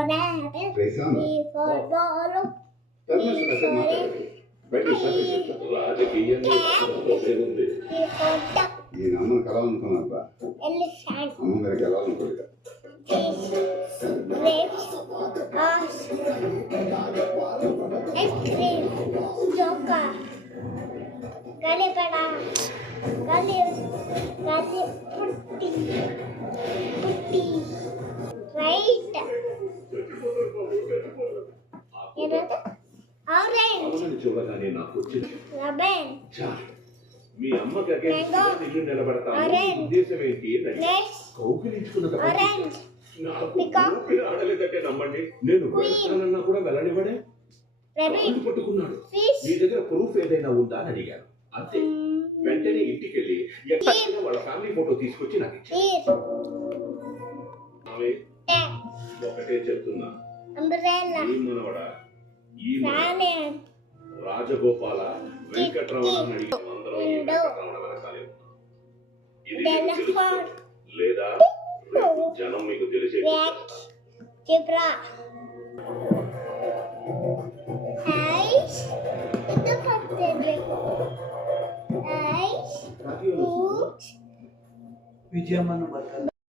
for apple. B for ball. C for duck. నేను అమ్మని కలవాలనుకున్నా Elephant. అమ్మ మీదకి వెళ్ళాలనుకోలేదు Fish. Grapes. Horse. Ice cream. Joker. Galipeda. Putti. Right. Orange. Lemon. మీ అమ్మకి ఇల్లు నిలబడతాను ఉద్దేశం ఏంటి కౌగిలించుకున్న Orange. ఆడలేదంటే నమ్మండి నేను వెళ్తానన్నా కూడా వెళ్ళనివ్వడే పట్టుకున్నాడు మీ దగ్గర ప్రూఫ్ ఏదైనా ఉందా అని అడిగాను అంతే వెంటనే ఇంటికి వెళ్ళి ఎక్కడైనా వాళ్ళ ఫ్యామిలీ ఫోటో తీసుకొచ్చి నాకు ఇచ్చారు ఒకటే చెప్తున్నా ఈ మనవడా ఈ రాజగోపాల వెంకటరమణ అడిగిన అందరం ఈ వెంకటరమణ వెనకాలే ఉన్నాం లేదా జనం మీకు తెలిసే Zebra. Eyes. Itu katanya. Eyes. Boots. విజయమ్మను బతకదు